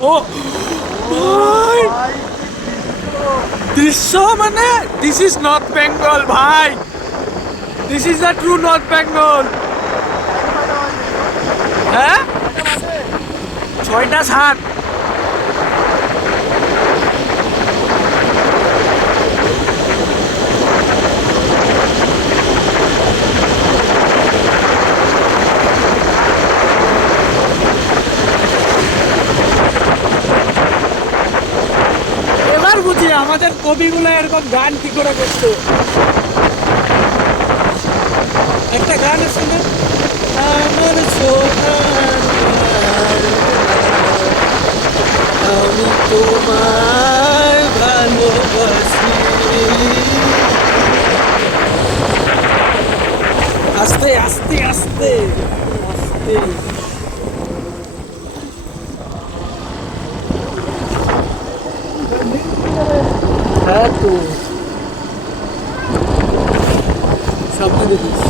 ভাই দৃশ্য মানে দিস ইজ নর্থ বেঙ্গল ভাই, this is the true north Bengal. হ্যাঁ 6টা 7। এবার বুঝি আমাদের কবিগুলো এরকম গান কি করে করতো। একটা গান আছে না, আমার সোনার আমি তোমায় ভালোবাসি। আস্তে আস্তে আস্তে আস্তে। হ্যাঁ তো সামনে দেখিস।